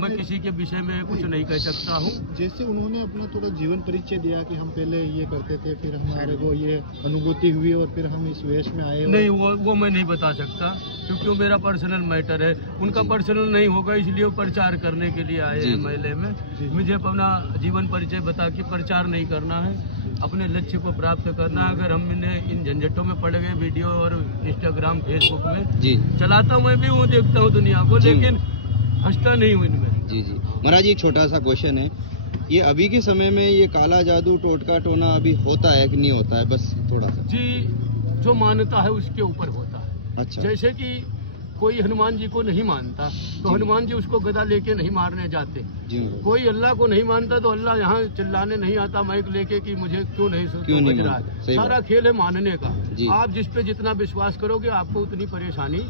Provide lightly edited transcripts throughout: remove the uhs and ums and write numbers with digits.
मैं किसी के विषय में कुछ नहीं कह सकता हूँ। जैसे उन्होंने अपना थोड़ा जीवन परिचय दिया कि हम पहले ये करते थे, फिर हमारे को ये अनुभूति हुई और फिर हम इस वेश में आए। नहीं, वो मैं नहीं बता सकता, क्योंकि वो मेरा पर्सनल मैटर है। उनका पर्सनल नहीं होगा, इसलिए वो प्रचार करने के लिए आए हैं मेले में। मुझे अपना जीवन परिचय बता के प्रचार नहीं करना है, अपने लक्ष्य को प्राप्त करना है। अगर हम इन झंझटों में पड़ गए, वीडियो और इंस्टाग्राम फेसबुक में चलाता हूँ, मैं भी हूँ, देखता हूँ दुनिया को, लेकिन हंसता नहीं हूँ इनमें। जी महाराज, एक छोटा सा क्वेश्चन है, ये अभी के समय में ये काला जादू टोटका टोना अभी होता है कि नहीं होता है? बस थोड़ा सा जी, जो मानता है उसके ऊपर होता है। अच्छा। जैसे कि कोई हनुमान जी को नहीं मानता तो हनुमान जी उसको गदा लेके नहीं मारने जाते। कोई अल्लाह को नहीं मानता तो अल्लाह यहाँ चिल्लाने नहीं आता माइक लेके कि मुझे क्यों नहीं बज रहा है। सारा खेल है मानने का। आप जिस पे जितना विश्वास करोगे आपको उतनी परेशानी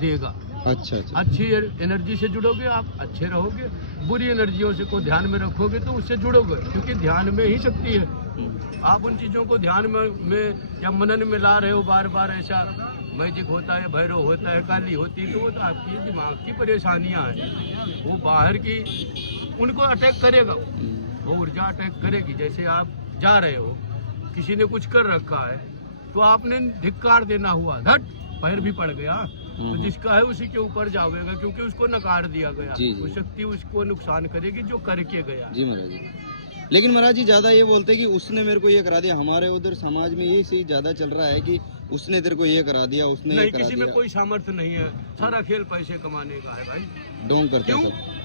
देगा। अच्छा। अच्छी एनर्जी से जुड़ोगे आप, अच्छे रहोगे। बुरी एनर्जियों से को ध्यान में रखोगे तो उससे जुड़ोगे, क्योंकि ध्यान में ही शक्ति है। आप उन चीज़ों को ध्यान में या मनन में ला रहे हो बार बार, ऐसा मैजिक होता है, भैरव होता है, काली होती है, तो वो तो आपकी दिमाग की परेशानियां हैं। वो बाहर की उनको अटैक करेगा, वो ऊर्जा अटैक करेगी। जैसे आप जा रहे हो, किसी ने कुछ कर रखा है तो आपने धिक्कार देना हुआ, धट पैर भी पड़ गया, तो जिसका है उसी के ऊपर जाओगे, क्योंकि उसको नकार दिया गया। वो शक्ति उसको नुकसान करेगी जो करके गया। जी महाराज जी। लेकिन महाराज जी ज्यादा ये बोलते हैं कि उसने मेरे को ये करा दिया। हमारे उधर समाज में ये चीज ज्यादा चल रहा है कि उसने तेरे को ये करा दिया, उसने नहीं, ये करा किसी दिया। में कोई सामर्थ्य नहीं है, सारा खेल पैसे कमाने का है भाई। डोंग करते क्यों? सब।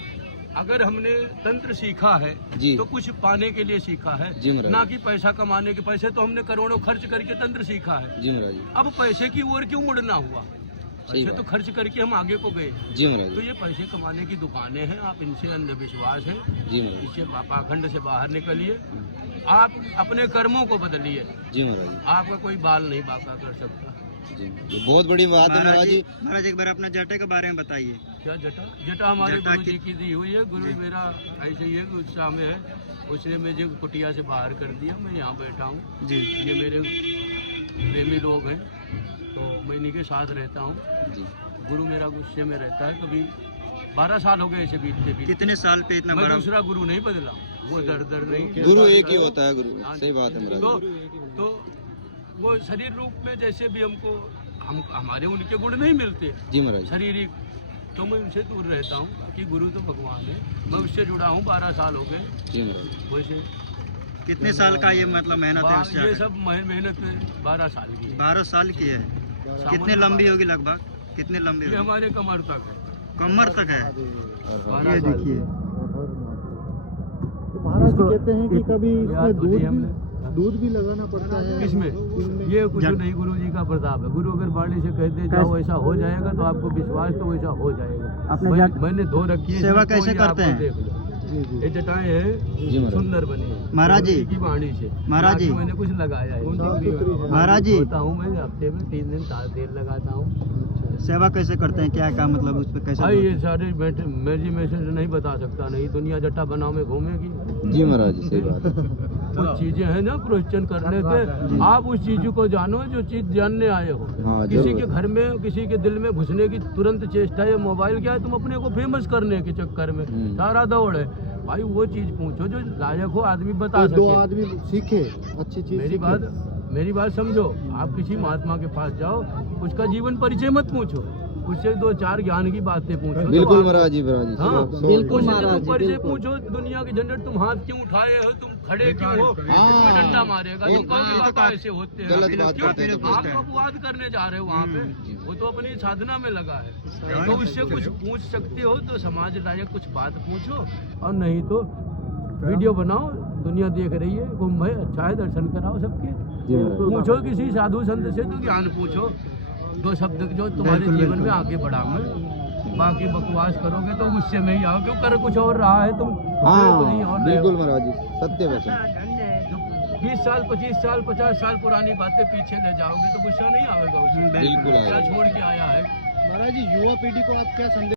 अगर हमने तंत्र सीखा है तो कुछ पाने के लिए सीखा है, ना कि पैसा कमाने के। पैसे तो हमने करोड़ों खर्च करके तंत्र सीखा है। जी महाराज जी। अब पैसे की ओर क्यों मुड़ना हुआ? पैसे तो खर्च करके हम आगे को गए। जी महाराज। तो ये पैसे कमाने की दुकानें हैं, आप इनसे अंधविश्वास है। जी महाराज। इससे पापाखंड से बाहर निकलिए, आप अपने कर्मों को बदलिए। जी महाराज। आपका कोई बाल नहीं बाका कर सकता। जी, ये बहुत बड़ी बात है महाराज जी। महाराज एक बार अपना जटा के बारे में बताइए। क्या जटा? जटा हमारे गुरु जी की दी हुई है। गुरु मेरा ऐसे ही है, उत्साह में है, उसने मुझे कुटिया से बाहर कर दिया। मैं यहाँ बैठा हूँ जी। ये मेरे प्रेमी लोग हैं, तो मैं इन्हीं के साथ रहता हूँ जी। गुरु मेरा गुस्से में रहता है। कभी 12 साल हो गए ऐसे बीतते। कितने साल पे इतना बड़ा? दूसरा गुरु नहीं बदला, वो दर नहीं। गुरु एक ही होता है गुरु। सही बात है महाराज। तो वो शरीर रूप में जैसे भी हमको हमारे उनके गुण नहीं मिलते जी महाराज। शारीरिक, तो मैं उनसे दूर रहता हूँ कि गुरु तो भगवान है। मैं उससे जुड़ा हूँ, 12 साल हो गए जी महाराज। वैसे कितने साल का ये मतलब मेहनत है? ये सब मेहनत 12 साल की है। 12 साल की है। कितने लंबी होगी लगभग? कितने लंबी होगी? हमारे कमर तक है। कमर तक है। ये देखिए महाराज जी कहते हैं कि कभी इसमें दूध भी लगाना पड़ता है। इसमें ये कुछ नहीं, गुरु जी का प्रताप है। गुरु अगर बाणी से कहते जाओ ऐसा हो जाएगा तो आपको विश्वास तो वैसा हो जाएगा। मैंने धो रखी है। सेवा कैसे करते हैं? ये जटाएं हैं सुंदर बनी है महाराज जी की वाणी से। महाराज जी मैंने कुछ लगाया है महाराज जी। होता हूँ मैं हफ्ते में 3 दिन तेल लगाता हूँ। सेवा कैसे करते हैं? क्या क्या मतलब उस पर कैसे? भाई ये सारे मेरी मैसेज नहीं बता सकता, नहीं दुनिया जटा बनाओ में घूमेगी। जी महाराज जी। सही बात है। कुछ चीजें हैं ना क्वेश्चन करने पे, आप उस चीज को जानो जो चीज जानने आए हो। किसी के घर में, किसी के दिल में घुसने की तुरंत चेष्टा है। मोबाइल क्या है, तुम अपने को फेमस करने के चक्कर में सारा दौड़ है। भाई वो चीज पूछो जो लायक हो, आदमी बता सके। दो आदमी सीखे अच्छी चीज। मेरी बात समझो। आप किसी महात्मा के पास जाओ, उसका जीवन परिचय मत पूछो, उससे 2-4 ज्ञान की बातें पूछो। बिल्कुल महाराज जी। हाँ बिल्कुल महाराज जी। परिचय पूछो। दुनिया के झंझट, तुम हाथ क्यों उठाए हो, तुम खड़े क्यों हो, तुम्हें डंडा मारेगा, तुम कहोगे बाबा ऐसे होते हैं। आप अपवाद करने जा रहे हो वहाँ पे, वो तो अपनी साधना में लगा है। तो उससे कुछ पूछ सकते हो तो समाज लायक कुछ बात पूछो, और नहीं तो वीडियो बनाओ, दुनिया देख रही है, कुंभ है, अच्छा है, दर्शन कराओ सबके। पूछो किसी साधु संत से तो ज्ञान पूछो, 2 शब्द जो तुम्हारे जीवन में आगे बढ़ा। मैं बाकी बकवास करोगे तो गुस्से में ही आओ, क्यों कर कुछ और रहा है तुम। बिल्कुल महाराज जी, सत्य वचन। 20 साल 25 साल 50 साल पुरानी बातें पीछे ले जाओगे तो गुस्सा नहीं आएगा उसमें। बिल्कुल क्या छोड़ के आया है महाराज जी। युवा पीढ़ी को आप क्या संदेश